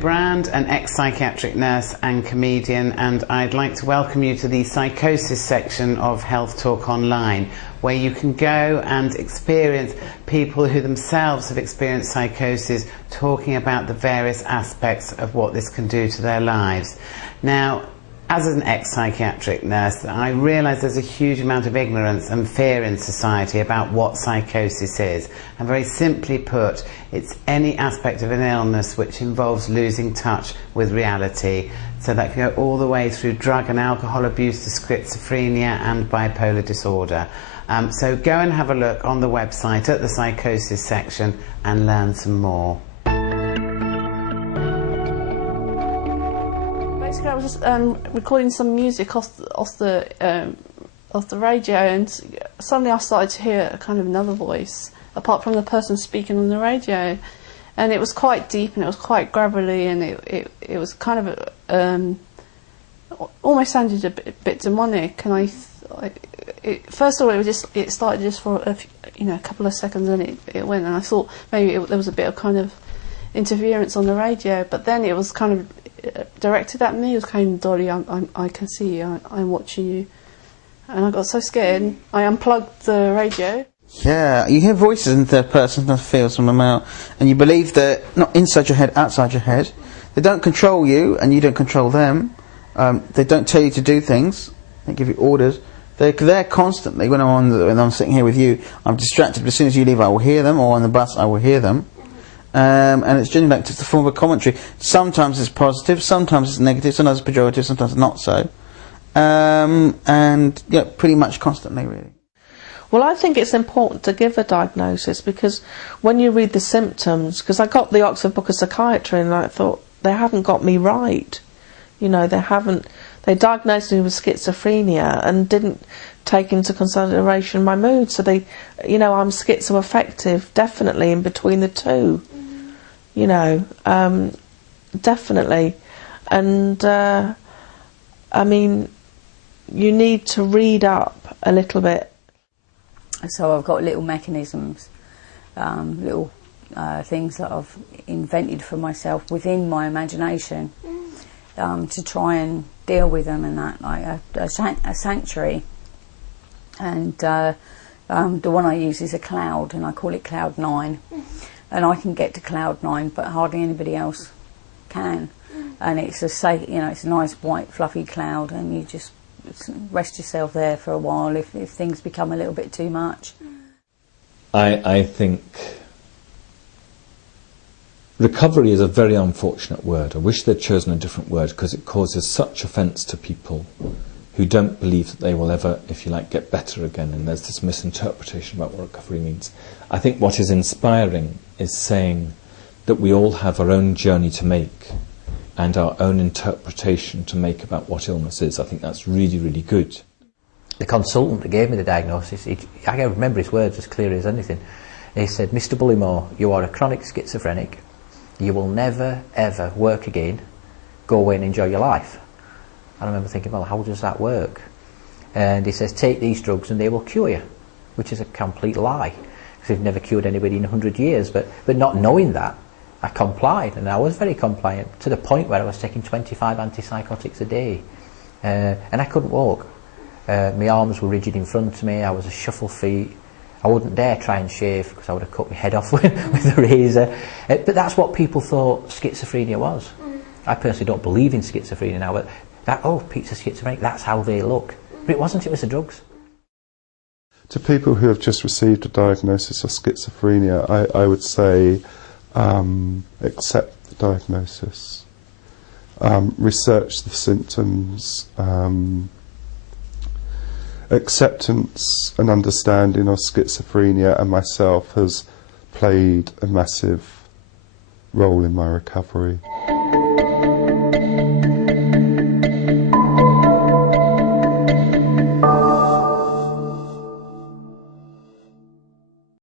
Brand, an ex-psychiatric nurse and comedian, and I'd like to welcome you to the Psychosis section of Health Talk Online, where you can go and experience people who themselves have experienced psychosis talking about the various aspects of what this can do to their lives. Now, as an ex-psychiatric nurse, I realise there's a huge amount of ignorance and fear in society about what psychosis is. And very simply put, it's any aspect of an illness which involves losing touch with reality. So that can go all the way through drug and alcohol abuse to schizophrenia and bipolar disorder. So go and have a look on the website at the Psychosis section and learn some more. I was just recording some music off the radio, and suddenly I started to hear kind of another voice, apart from the person speaking on the radio, and it was quite deep and it was quite gravelly, and it was kind of almost sounded a bit demonic. And first of all, it started just for a couple of seconds, and it went, and I thought maybe there was a bit of kind of interference on the radio, but then it was kind of directed at me. It was kind of, Dolly, I can see you, I'm watching you. And I got so scared, I unplugged the radio. Yeah, you hear voices in third person and feel some amount, and you believe they're not inside your head, outside your head. They don't control you, and you don't control them. They don't tell you to do things. They give you orders. They're there constantly. When I'm sitting here with you, I'm distracted, but as soon as you leave, I will hear them, or on the bus, I will hear them. And it's generally like just a form of a commentary. Sometimes it's positive, sometimes it's negative, sometimes it's pejorative, sometimes not so. And yeah, pretty much constantly, really. Well, I think it's important to give a diagnosis, because when you read the symptoms, because I got the Oxford Book of Psychiatry and I thought, they haven't got me right. You know, they diagnosed me with schizophrenia and didn't take into consideration my mood. So I'm schizoaffective, definitely, in between the two. Definitely. And, I mean, you need to read up a little bit. So I've got little mechanisms, little things that I've invented for myself within my imagination to try and deal with them, and that, like a sanctuary. And the one I use is a cloud, and I call it Cloud 9. And I can get to Cloud 9, but hardly anybody else can. And it's it's a nice white fluffy cloud, and you just rest yourself there for a while if things become a little bit too much. I think recovery is a very unfortunate word. I wish they'd chosen a different word, because it causes such offence to people who don't believe that they will ever, if you like, get better again, and there's this misinterpretation about what recovery means. I think what is inspiring is saying that we all have our own journey to make and our own interpretation to make about what illness is. I think that's really, really good. The consultant that gave me the diagnosis, I can remember his words as clearly as anything. He said, "Mr. Bullymore, you are a chronic schizophrenic. You will never, ever work again. Go away and enjoy your life." And I remember thinking, well, how does that work? And he says, take these drugs and they will cure you, which is a complete lie, because they've never cured anybody in 100 years. But not knowing that, I complied, and I was very compliant, to the point where I was taking 25 antipsychotics a day. And I couldn't walk. My arms were rigid in front of me, I was a shuffle feet. I wouldn't dare try and shave, because I would have cut my head off with a razor. But that's what people thought schizophrenia was. I personally don't believe in schizophrenia now, but Pete's a schizophrenic, that's how they look. But it wasn't, it was the drugs. To people who have just received a diagnosis of schizophrenia, I would say accept the diagnosis, research the symptoms, acceptance and understanding of schizophrenia and myself has played a massive role in my recovery.